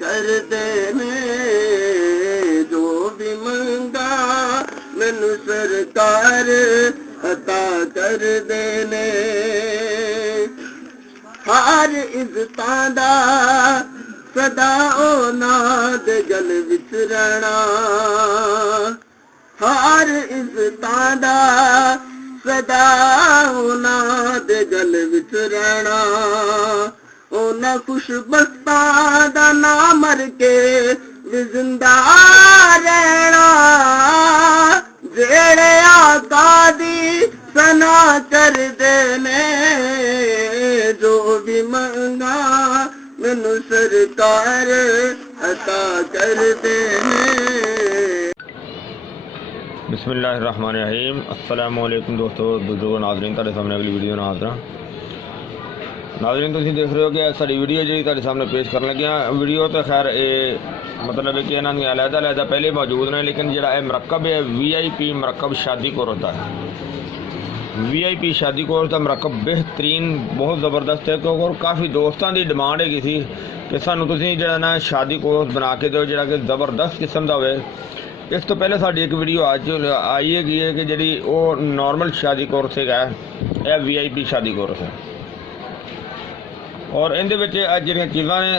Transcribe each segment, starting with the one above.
कर देने जो भी मंगा मैनू सरकार अता कर देने। हर इज्जतां दा सदा ओना दे गल विच रहना, हर इज्जतां दा सदा ओना दे गल विच रहना। ओना खुशबख्तां दा ना मर के भी जिंदा रहना, जेड़े आका दी सना कर देने जो भी मंगा मैनू सरकार अता कर देने। बिस्मिल्लाहिर्रहमानिर्रहीम। अस्सलामु अलैकुम दोस्तों, बुजुर्गो, नाज़रीन, तुहाडे सामने अगली वीडियो नाल हाज़र हां। नाज़रीन, तुसीं देख रहे हो कि साडी वीडियो जी तुहाडे सामने पेश करन लगे हां। वीडियो तो खैर ये मतलब है कि इन्हां दी अलग-अलग पहले मौजूद ने, लेकिन जिहड़ा ये मरकब है VIP मरकब शादी कोर्स दा है। VIP शादी कोर्स का मरकब बेहतरीन बहुत ज़बरदस्त है, क्योंकि काफ़ी दोस्तों की डिमांड हैगी सी कि सानू तुसीं जिहड़ा ना शादी कोर्स बना के दो जिहड़ा कि ज़बरदस्त किस्म का होवे। इस तो पहले साडी एक वीडियो आई है कि जी वो नॉर्मल शादी कोर्स है, यह VIP शादी कोर्स है। और इहदे विच जिहड़ियां चीज़ां ने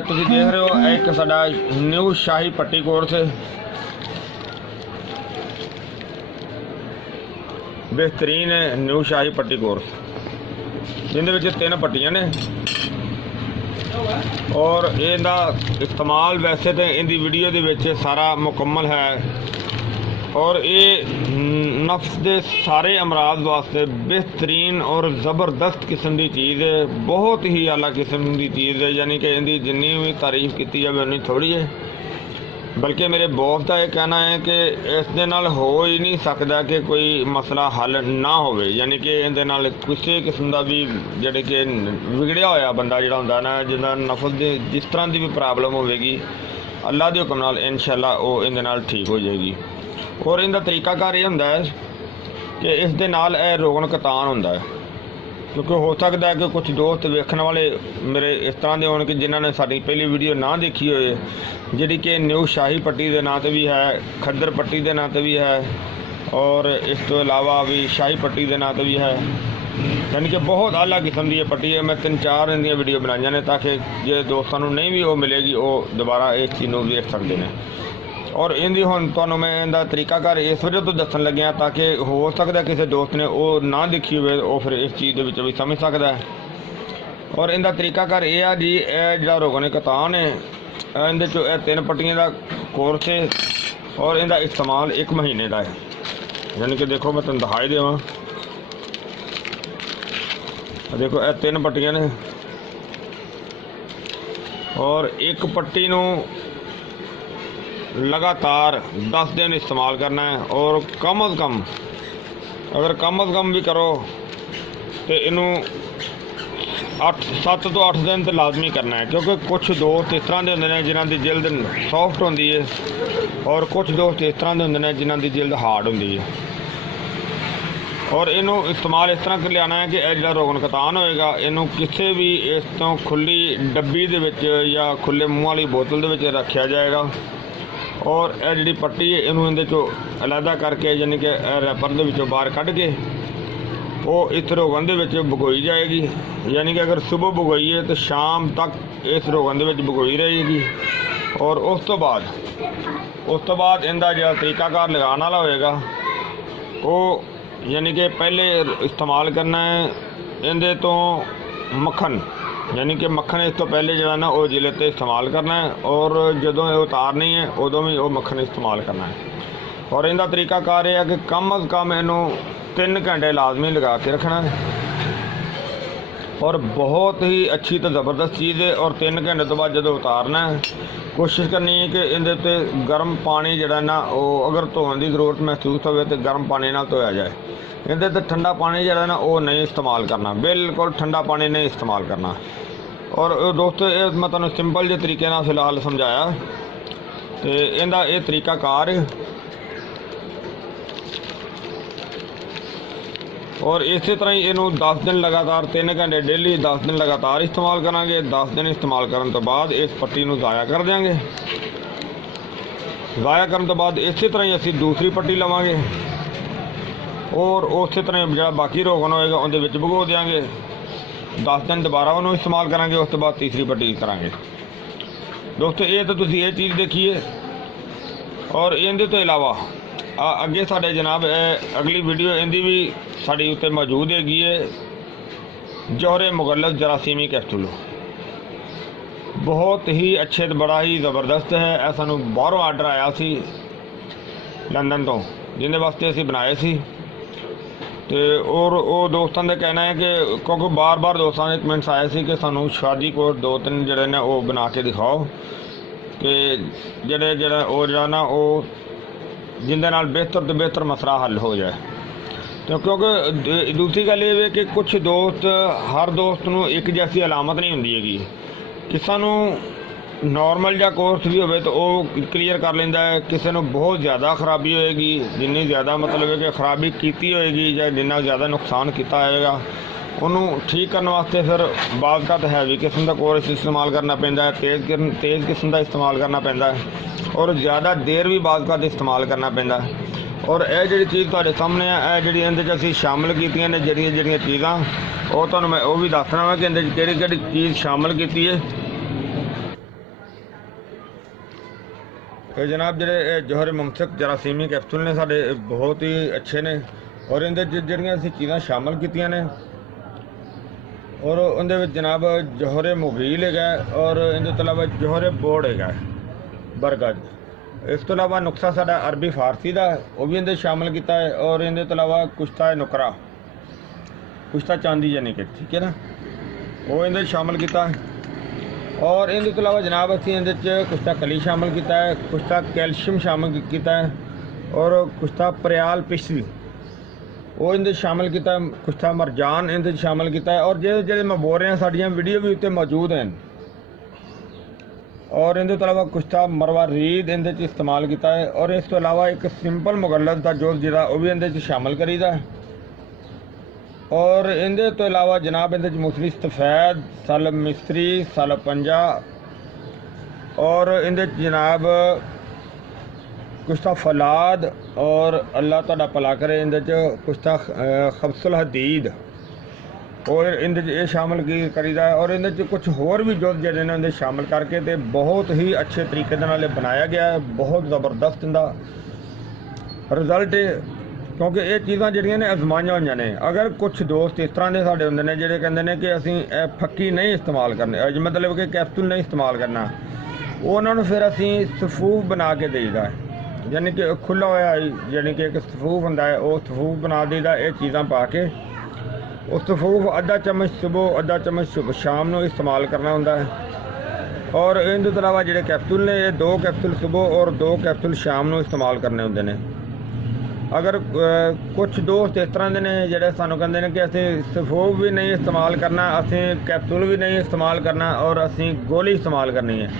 तुसीं देख रहे हो, एक साडा न्यू शाही पट्टी कोर्स है, बेहतरीन न्यू शाही पट्टी कोर्स, जिंदे विच 3 पट्टियां ने। और इहदा इस्तेमाल वैसे तो इहदी वीडियो दे विच सारा मुकम्मल है, और ये नफ्स के सारे अमराज वास्ते बेहतरीन और ज़बरदस्त किस्म की चीज़ है, बहुत ही आला किस्म की चीज़ है। यानी कि इहदी जिन्नी भी तारीफ की जाए उन्नी थोड़ी है। बल्कि मेरे बॉस का यह कहना है कि इस दे नाल हो ही नहीं सकता कि कोई मसला हल ना होवे। यानी कि इहदे नाल किसी किस्म का भी जिहड़े कि विगड़िया होया बंदा जिहड़ा हुंदा ना, जिहदा नफस दी जिस तरह की भी प्रॉब्लम होवेगी, अल्लाह के हुक्म नाल इंशाअल्लाह वो इहदे नाल ठीक हो जाएगी। और इहदा तरीकाकार ये हुंदा है कि इस दे नाल रोगन कतान हुंदा है, क्योंकि हो सकता है कि कुछ दोस्त वेखने वाले मेरे इस तरह के होने कि जिन्होंने साडी पहली वीडियो ना देखी होए, जिहड़ी कि न्यू शाही पट्टी के नाम से भी है, खद्दर पट्टी के नाम से भी है, और इस तो इलावा भी शाही पट्टी के नाम से भी है। यानी कि बहुत आला किस्म की पट्टी है। मैं 3-4 इनकी वीडियो बनाई ने ताकि जो दोस्तों को नहीं भी वो मिलेगी वो दोबारा इस चीज़ को देख सकते हैं। और इनकी हुण तुहानूं मैं इहदा तरीकाकार इस वजह तो दसन लग्या ताकि हो सकता है किसी दोस्त ने वो ना देखी होवे, वो फिर इस चीज़ के विच भी समझ सकता है। और इनका तरीकाकार यह है जी, यह जिहड़ा रोगन कतान है, इहदे चों 3 पट्टियां का कोर्स है, और इनका इस्तेमाल 1 महीने का है। यानी कि देखो मैं तुहानूं दिखाई देवां, देखो यह 3 पट्टियां ने, और एक पट्टी नूं लगातार 10 दिन इस्तेमाल करना है। और कम अज़ कम अगर कम अज़ कम भी करो तो इनू 7 तो 8 दिन तो लाजमी करना है, क्योंकि कुछ दोस्त इस तरह के होंगे ने जिन्हों की जिल्द सॉफ्ट होंदी है, और कुछ दोस्त इस तरह के होंगे ने जिन्हों की जिल्द हार्ड होंदी है। और इनू इस्तेमाल इस तरह कर लियाना है कि यह जो रोगन कतान होएगा, इनू किसी भी इस तो खुली डब्बी दे विच या खुले मूँह वाली बोतल दे विच रखा जाएगा। और यह जी पट्टी है इनू इहदे चों अलहदा करके, यानी कि रैपर दे विचों बाहर कढ़ के वो इस रोगन दे विच भगोई जाएगी। यानी कि अगर सुबह भगोईए तो शाम तक इस रोगन दे विच भगोई रहेगी। और उस तो बाद इनका जो तरीकाकार लगाने वाला होएगा वो, यानी कि पहले इस्तेमाल करना है इहदे तो मक्खन, यानी कि मक्खन इस तो पहले जो है ना वो जिले ते इस्तेमाल करना है, और जदों ये उतारनी है उदों भी वो मक्खन इस्तेमाल करना है। और इनका तरीकाकार यह है कि कम अज़ कम इनू 3 घंटे लाजमी लगा के रखना है, और बहुत ही अच्छी तो ज़बरदस्त चीज़ है। और 3 घंटे तो बाद जो उतारना है, कोशिश करनी है कि इहदे ते गर्म पानी जिहड़ा ना वो अगर धोने की जरूरत महसूस हो तो गर्म पानी नाल धोया जाए। इहदे ते ठंडा पानी जिहड़ा ना वो नहीं इस्तेमाल करना, बिल्कुल ठंडा पानी नहीं इस्तेमाल करना। और दोस्तों ये मैं तुहानूं सिंपल जे तरीके नाल फिलहाल समझाया, तो इहदा ये तरीकाकार है। और इस तरह ही इनू 10 दिन लगातार 3 घंटे डेली 10 दिन लगातार इस्तेमाल करांगे। 10 दिन इस्तेमाल करने तो बाद इस पट्टी नू ज़ाया कर देंगे। ज़ाया करने तो बाद इस तरह ही असी दूसरी पट्टी लवांगे और उस तरह जो बाकी रोगन होएगा उनके विच भगो देंगे। 10 दिन दोबारा उन्होंने इस्तेमाल करांगे, उस तो बाद तीसरी पट्टी करांगे। दोस्तों ये तो तुसी ये चीज़ देखिए। और इनके तो इलावा अगे साडे जनाब अगली वीडियो इनकी भी साड़ी उत्ते मौजूद हैगी है। जोहरे मुगल्लस जरासीमी कैप्सूल बहुत ही अच्छे तो बड़ा ही ज़बरदस्त है। यह सानू बाहरों आर्डर आया सी लंदन तो, जिन्हें वास्ते असी बनाए सी। तो और वो दोस्तों का कहना है कि क्योंकि बार बार दोस्तों के कमेंट्स आए थे कि सानू शादी कोट 2-3 जड़े ने वो बना के दिखाओ कि जड़े जड़ा वो जरा ना वो जिंदे नाल बेहतर तो बेहतर मसला हल हो जाए। तो क्योंकि दूसरी गल ये है कि कुछ दोस्त हर दोस्त नू एक जैसी अलामत नहीं होंदी हैगी। किसी नू नॉर्मल जा कोर्स भी होवे तो वो क्लीयर कर लेंदा है, किसी नू बहुत ज़्यादा खराबी होएगी, जिन्नी ज़्यादा मतलब है कि खराबी की होएगी या जिन्ना ज़्यादा नुकसान किया होएगा उन्होंने ठीक करने वास्ते फिर बाज़ का हैवी किस्म का कोर्स इस्तेमाल करना पैंदा है, तेज़ किस्म का इस्तेमाल करना पैंदा है और ज़्यादा देर भी बाज़ का इस्तेमाल करना पैंदा है। और यह जी चीज़ तुहाडे सामने है, यह जी इहदे च असीं शामिल कीतियां ने जड़ियां चीज़ां वो तुहानूं मैं वो भी दसना वा कि इहदे च किहड़ी चीज़ शामिल की है। तो जनाब ਜਿਹੜੇ जोहरे मुमसिक जरासीमी कैप्सूल ने साडे बहुत ही अच्छे ने और इहदे च ਜਿਹੜੀਆਂ ਅਸੀਂ चीज़ां शामिल कीतियां ने और उहदे विच जनाब जोहरे मुगील हैगा और इहदे तो इलावा जोहरे बोर्ड हैगा बरगद। इस तो इलावा नुस्खा साडा अरबी फारसी का वो भी इहदे शामिल किया है और इहदे तो इलावा कुश्ता नुकरा कुश्ता चांदी यानी कि ठीक है ना वो इहदे शामिल किया है। और इनके तो अलावा जनाब असी इहदे कुश्ता कली शामिल किया है, कुश्ता कैल्शियम शामिल किया है और कुश्ता प्रयाल पिछली वो इनके शामिल किया, कुश्ता मरजान इनके शामिल किया है। और जे मैं बोल रहा साड़ियाँ वीडियो भी उत्ते मौजूद हैं। और इनके तो अलावा कुश्ता मरवा रीद इनके इस्तेमाल किया है और इस तो अलावा एक सिंपल मुगल्लस का जोश जिहड़ा वो भी इनके शामिल करीदा है। और इनके तो अलावा जनाब इनके मुसली सफ़ैद सल मिस्त्री सल पंजा और इनके जनाब कुश्ता फलाद और अल्लाह तुहाडा भला करे इनके कुश्ता खबसुल हदीद और इनके ये शामिल करीदा है। और इनके कुछ होर भी जो जड़े ने शामिल करके तो बहुत ही अच्छे तरीके नाल बनाया गया है। बहुत ज़बरदस्त इनका रिजल्ट है क्योंकि ये चीज़ां जड़ियां ने आजमाइयां हुई ने। अगर कुछ दोस्त इस तरह के साडे हुंदे ने जिहड़े कहंदे ने कि असीं फक्की नहीं इस्तेमाल करने मतलब कि कैप्सूल नहीं इस्तेमाल करना, उन्होंने फिर असीं सफूफ बना के देईदा यानी कि खुला होया यानी कि एक सफूफ हुंदा है वो सफूफ बना देईदा ये चीज़ां पा के उस सफूफ अद्धा चम्मच सुबह अद्धा चम्मच शाम को इस्तेमाल करना हुंदा है। और इनके तो अलावा जिहड़े कैप्सूल ने ये 2 कैप्सूल सुबह और 2 कैप्सूल शाम को इस्तेमाल करने हुंदे ने। अगर कुछ दोस्त इस तरह के ने जोड़े सानू कहते हैं कि असीं सफूफ भी नहीं इस्तेमाल करना, असीं कैप्सूल भी नहीं इस्तेमाल करना और असीं गोली इस्तेमाल करनी है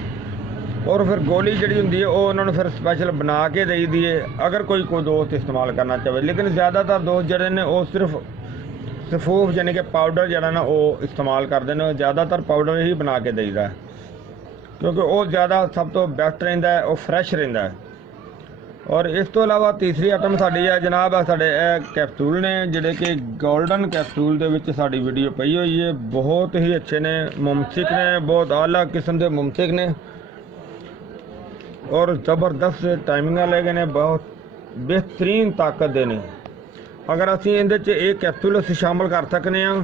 और फिर गोली जी होंगी वो उन्होंने फिर स्पैशल बना के दई दी है अगर कोई दोस्त इस्तेमाल करना चाहे। लेकिन ज़्यादातर दोस्त जोड़े ने वो सिर्फ सफूफ यानी कि पाउडर जरा ना वो इस्तेमाल करते हैं। ज़्यादातर पाउडर ही बना के देईदा है क्योंकि वो ज़्यादा सब तो बेस्ट रहिंदा है, वो फ्रैश रहिंदा है। और इस तो अलावा तीसरी आइटम साड़ी है जनाब साढ़े कैप्सूल ने जिहड़े कि गोल्डन कैप्सूल दे विच साड़ी वीडियो पई हुई है। बहुत ही अच्छे ने, मुमसिक ने, बहुत आला किस्म के मुमसिक ने और ज़बरदस्त टाइमिंग लगे ने, बहुत बेहतरीन ताकत दे ने। अगर असीं इहदे च एक कैप्सूल असीं शामिल कर सकते हैं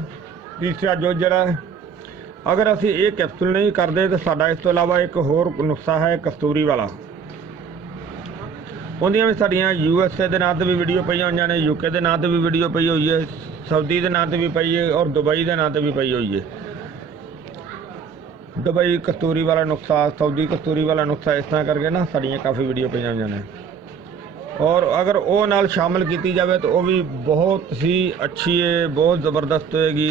तीसरा जो जरा है, अगर असीं एक कैप्सूल नहीं करते तो साडा इस तो अलावा एक होर नुस्खा है कस्तूरी वाला, उन्दियां भी साड़ियाँ USA के नाम से भी वीडियो पई हुई ने, UK के नाम से भी वीडियो पई हुई है, सऊदी के नाम से भी पई है और दुबई के नाम से भी पई हुई है। दुबई कस्तूरी वाला नुस्खा, सऊदी कस्तूरी वाला नुस्खा, इस तरह करके ना साड़ियाँ काफ़ी वीडियो पई हुई ने। और अगर वो नाल शामिल की जाए तो वह भी बहुत ही अच्छी है, बहुत ज़बरदस्त होएगी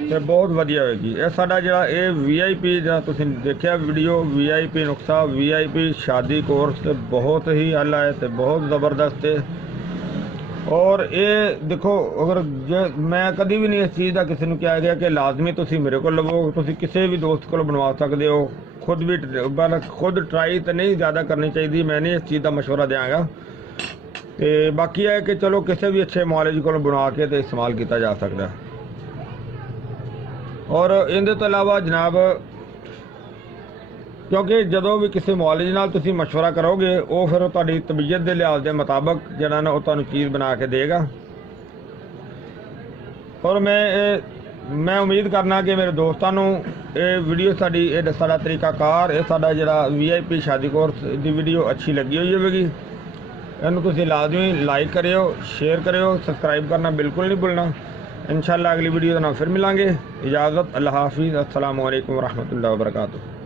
तो बहुत वधिया होएगी। यह साडा जिहड़ा ये VIP जिहड़ा तुसीं देखिया वीडियो VIP नुस्खा VIP शादी कोर्स तो बहुत ही आला है तो बहुत ज़बरदस्त है। और ये देखो अगर मैं कभी भी नहीं इस चीज़ का किसी को कहा गया कि लाजमी तुसी मेरे को लवो, तुसी किसी भी दोस्त को बनवा सकते हो, खुद भी पर खुद ट्राई तो नहीं ज़्यादा करनी चाहिए। मैं नहीं इस चीज़ का मशवरा देंगा। तो बाकी है कि चलो किसी भी अच्छे मॉलेज को बनवा के तो इस्तेमाल किया जा सकता है। और इनके तो अलावा जनाब क्योंकि जो भी किसी मॉलेज नाल तुसी मशवरा करोगे वो फिर तुहाडी तबीयत के लिहाज के मुताबिक जिहड़ा ना वो तुहानूं चीज़ बना के देगा। और मैं उम्मीद करना कि मेरे दोस्तों ये वीडियो साडी ये साडा तरीकाकार ये साडा जिहड़ा VIP शादी कोर्स की वीडियो अच्छी लगी हुई होगी। इन्हूं तुसीं लाजमी लाइक करियो, शेयर करियो, सबसक्राइब करना बिल्कुल नहीं भूलना। इंशाअल्लाह अगली वीडियो के नाल फिर मिलांगे। इजाज़त, अल्लाह हाफिज़, अस्सलामु अलैकुम वरहमतुल्लाहि वबरकातुहू।